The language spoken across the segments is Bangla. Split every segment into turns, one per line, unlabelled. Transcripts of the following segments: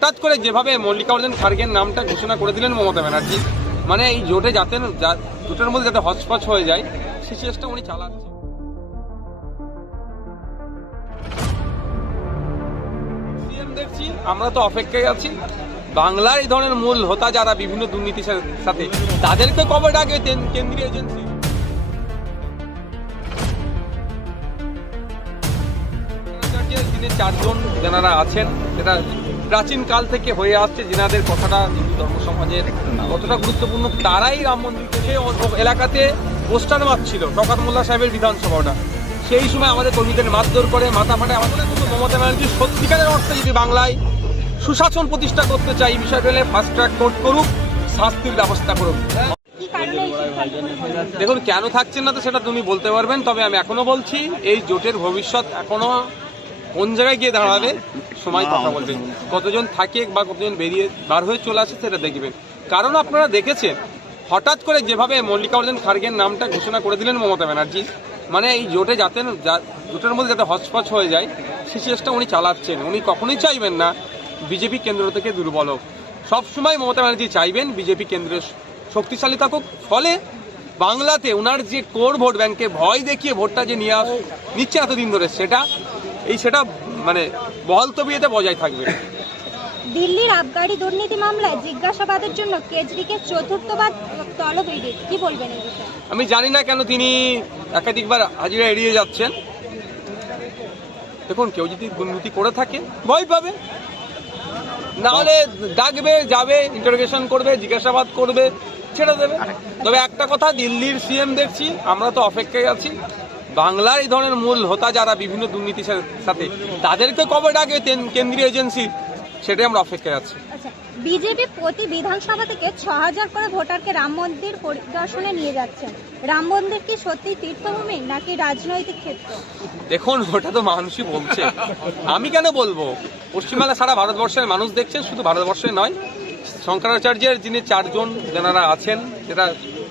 হঠাৎ করে যেভাবে মল্লিকার্জুন খার্গের নামটা ঘোষণা করে দিলেন মমতা ব্যানার্জি মানে এই জোটে যাতে জোটের মধ্যে যাতে হচপচ হয়ে যায়, সে চেষ্টা উনি চালাচ্ছেন। আমরা তো অপেক্ষায় আছি। বাংলার এই ধরনের মূল হোতা যারা বিভিন্ন দুর্নীতির সাথে, তাদেরকে কবে ডাকে কেন্দ্রীয় এজেন্সি? চারজন যেনারা আছেন যেটা প্রাচীন কাল থেকে হয়ে আসছে যেনাদের কথাটা হিন্দু ধর্ম সমাজের কতটা গুরুত্বপূর্ণ তারাই রাম মন্দিরকে এলাকাতে পোস্টার মারছিল টকাত মোল্লা সাহেবের বিধানসভাটা। সেই সময় আমাদের কর্মীদের মারধর করে মাথা ফাটে আমাদের কিন্তু মমতা ব্যানার্জি সত্যিকারের অর্থে যদি বাংলায় সুশাসন প্রতিষ্ঠা করতে চাই এই বিষয়টা হলে ফাস্ট ট্র্যাক কোর্ট করুক শাস্তির ব্যবস্থা করুক। দেখুন কেন থাকছেন না তো সেটা তুমি বলতে পারবেন তবে আমি এখনও বলছি এই জোটের ভবিষ্যৎ এখনও কোন জায়গায় গিয়ে দাঁড়াবে? সময় কথা বলবে কতজন থাকে বা কতজন বেরিয়ে বার হয়ে চলে আসে সেটা দেখবেন। কারণ আপনারা দেখেছেন হঠাৎ করে যেভাবে মল্লিকার্জুন খার্গের নামটা ঘোষণা করে দিলেন মমতা ব্যানার্জি মানে এই জোটে যাতে জোটের মধ্যে যাতে হচপচ হয়ে যায় সে চেষ্টা উনি চালাচ্ছেন। উনি কখনোই চাইবেন না বিজেপি কেন্দ্র থেকে দুর্বল হোক। সবসময় মমতা ব্যানার্জি চাইবেন বিজেপি কেন্দ্রের শক্তিশালী থাকুক। ফলে বাংলাতে ওনার যে কোর ভোট ব্যাংকে ভয় দেখিয়ে ভোটটা যে নিয়ে আস নিচ্ছে এতদিন ধরে সেটা এই সেটা মানে বহল তবিয়েতে বজায় থাকবে।
দিল্লির আবগারি দুর্নীতি মামলায় জিজ্ঞাসাবাদের জন্য কেজরিকে চতুর্থবার তলব ইডি কি বলবেন এই বিষয়ে?
আমি জানি না কেন তিনি একাধিকবার হাজিরা এড়িয়ে যাচ্ছেন। দেখুন কেউ যদি দুর্নীতি করে থাকে ভয় পাবে। না হলে ডাকবে যাবে ইন্টারোগেশন করবে জিজ্ঞাসাবাদ করবে ছেড়ে দেবে। তবে একটা কথা দিল্লির সিএম দেখছি আমরা তো অপেক্ষায় আছি। বাংলার এই ধরনের মূল হোতা যারা বিভিন্ন দুর্নীতির সাথে তাদেরকে কবে ডাকে কেন্দ্রীয় এজেন্সি? সেটাই আমরা অপেক্ষায় আছি।
আচ্ছা বিজেপি প্রতি বিধানসভা থেকে ছ হাজার করে ভোটারকে রাম মন্দির পরিদর্শনে নিয়ে যাচ্ছেন রাম মন্দির কি সত্যি তীর্থভূমি নাকি রাজনৈতিক ক্ষেত্র?
দেখুন ওটা তো মানুষই বলছে। আমি কেন বলব? পশ্চিমবাংলা সারা ভারতবর্ষের মানুষ দেখছেন শুধু ভারতবর্ষে নয়। শঙ্করাচার্যের যিনি চারজন যেনারা আছেন যেটা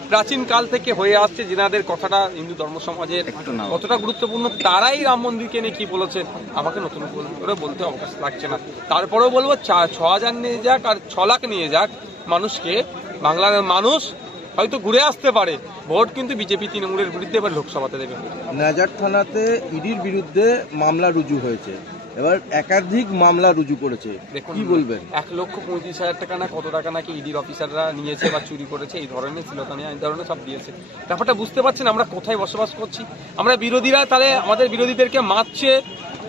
প্রাচীন কাল থেকে হয়ে আসছে যেনাদের কথাটা হিন্দু ধর্ম সমাজের কতটা গুরুত্বপূর্ণ তারাই রাম মন্দিরকে নিয়ে কি বলেছে আমাকে নতুন করে বলতে অবকাশ লাগছে না। তারপরেও বলব চা- ছ হাজার নিয়ে যাক আর ছ লাখ নিয়ে যাক মানুষকে। বাংলার মানুষ হয়তো ঘুরে আসতে পারে ভোট কিন্তু বিজেপি তৃণমূলের বিরুদ্ধে এবার লোকসভাতে দেবে।
নাজার থানাতে ইডির বিরুদ্ধে মামলা রুজু হয়েছে। এবার একাধিক মামলা রুজু করেছে। কি বলবেন?
এক লক্ষ পঁয়ত্রিশ হাজার টাকা না কত টাকা নাকি ইডির অফিসাররা নিয়েছে বা চুরি করেছে এই ধরনের ছিলতানি এই ধরনের সব দিয়েছে। ব্যাপারটা বুঝতে পারছেন আমরা কোথায় বসবাস করছি। আমরা বিরোধীরা তাহলে আমাদের বিরোধীদেরকে মারছে।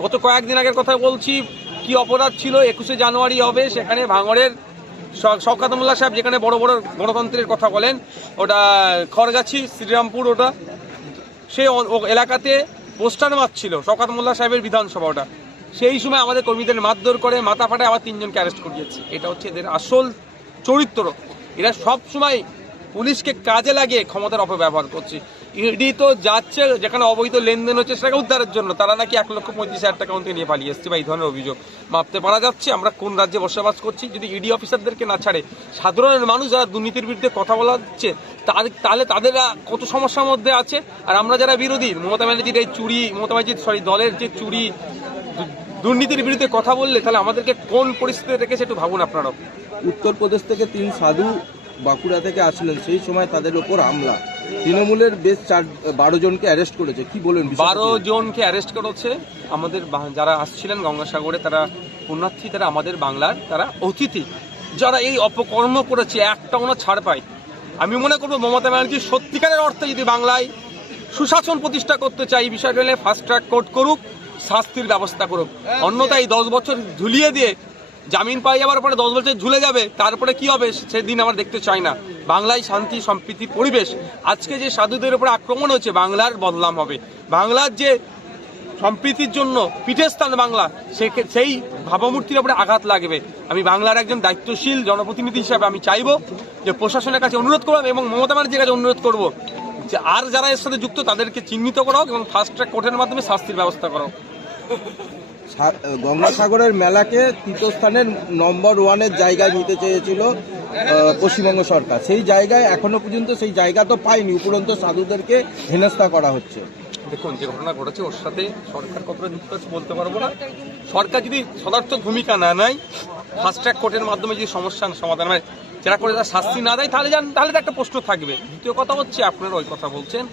গত কয়েকদিন আগের কথা বলছি কি অপরাধ ছিল? একুশে জানুয়ারি হবে সেখানে ভাঙড়ের শওকাত মোল্লা সাহেব যেখানে বড় বড় গণতন্ত্রের কথা বলেন ওটা খড়গাছি শ্রীরামপুর ওটা সে এলাকাতে পোস্টার মারছিল শওকাত মোল্লা সাহেবের বিধানসভা ওটা। সেই সময় আমাদের কর্মীদের মারধর করে মাথা ফাটায় আবার তিনজনকে অ্যারেস্ট করিয়েছে। এটা হচ্ছে এদের আসল চরিত্র। এরা সব সময় পুলিশকে কাজে লাগিয়ে ক্ষমতার অপব্যবহার করছে। ইডি তো যাচ্ছে, যেখানে অবৈধ লেনদেন হচ্ছে, সেটাকে উদ্ধারের জন্য। তারা নাকি এক লক্ষ পঁয়ত্রিশ হাজার টাকা থেকে নিয়ে পালিয়ে এসছে বা এই ধরনের অভিযোগ মাপতে পারা যাচ্ছে। আমরা কোন রাজ্যে বসবাস করছি, যদি ইডি অফিসারদেরকে না ছাড়ে, সাধারণ মানুষ যারা দুর্নীতির বিরুদ্ধে কথা বলা হচ্ছে তাহলে তাদের কত সমস্যার মধ্যে আছে? আর আমরা যারা বিরোধী, মমতা ব্যানার্জির এই চুরি, মমতা ব্যানার্জির সরি দলের যে চুরি দুর্নীতির বিরুদ্ধে কথা বললে তাহলে আমাদেরকে কোন পরিস্থিতি রেখেছে একটু ভাবুন আপনারাও।
উত্তরপ্রদেশ থেকে তিন সাধু বাঁকুড়া থেকে আসলেন সেই সময় তাদের ওপর হামলা। তৃণমূলের বেশ চার বারো জনকে অ্যারেস্ট করেছে। কি বিষয়টা
বারো জনকে অ্যারেস্ট করেছে। আমাদের যারা আসছিলেন গঙ্গাসাগরে তারা পুণ্যার্থী তারা আমাদের বাংলার তারা অতিথি। যারা এই অপকর্ম করেছে একটা ওনার ছাড় পায় আমি মনে করব মমতা ব্যানার্জি সত্যিকারের অর্থে যদি বাংলায় সুশাসন প্রতিষ্ঠা করতে চাই বিষয়টা হলে ফাস্ট ট্র্যাক কোর্ট করুক। শাস্তির ব্যবস্থা করুক। অন্যথায় দশ বছর ঝুলিয়ে দিয়ে জামিন পাই যাওয়ার পরে দশ বছর ঝুলে যাবে তারপরে কি হবে সেদিন আমরা দেখতে চাই না। বাংলায় শান্তি সম্প্রীতি পরিবেশ। আজকে যে সাধুদের উপরে আক্রমণ হচ্ছে বাংলার বদলাম হবে। বাংলার যে সম্প্রীতির জন্য পীঠস্থান বাংলা সেই ভাবমূর্তির উপরে আঘাত লাগবে। আমি বাংলার একজন দায়িত্বশীল জনপ্রতিনিধি হিসাবে আমি চাইব যে প্রশাসনের কাছে অনুরোধ করব এবং মমতা ব্যানার্জির কাছে অনুরোধ করব যে আর যারা এর সাথে যুক্ত তাদেরকে চিহ্নিত করা হোক এবং ফাস্ট ট্র্যাক কোর্টের মাধ্যমে শাস্তির ব্যবস্থা করা হোক।
গঙ্গাসাগরের মেলাকে তীর্থস্থানের নম্বর ওয়ানের জায়গায় নিতে চেয়েছিল পশ্চিমবঙ্গ সরকার। সেই জায়গায় এখনও পর্যন্ত সেই জায়গা তো পায়নি, উপরন্ত সাধুদেরকে হেনস্থা করা হচ্ছে।
দেখুন, যে ঘটনা ঘটেছে, ওর সাথে সরকার কতটা যুক্ত আছে বলতে পারব না। সরকার যদি সদার্থক ভূমিকা না নেয় ফাস্ট ট্র্যাক কোর্টের মাধ্যমে যদি সমস্যার সমাধান হয়, যারা করে তারা শাস্তি না দেয়, তাহলে তাহলে তো একটা প্রশ্ন থাকবে। দ্বিতীয় কথা হচ্ছে, আপনারা ওই কথা বলছেন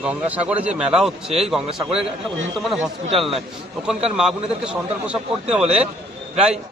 গঙ্গাসাগরে যে মেলা হচ্ছে, এই গঙ্গাসাগরের একটা উন্নত মানের হসপিটাল নাই ওখানকার মা বোনেদেরকে সন্তান প্রসব করতে হলে প্রায়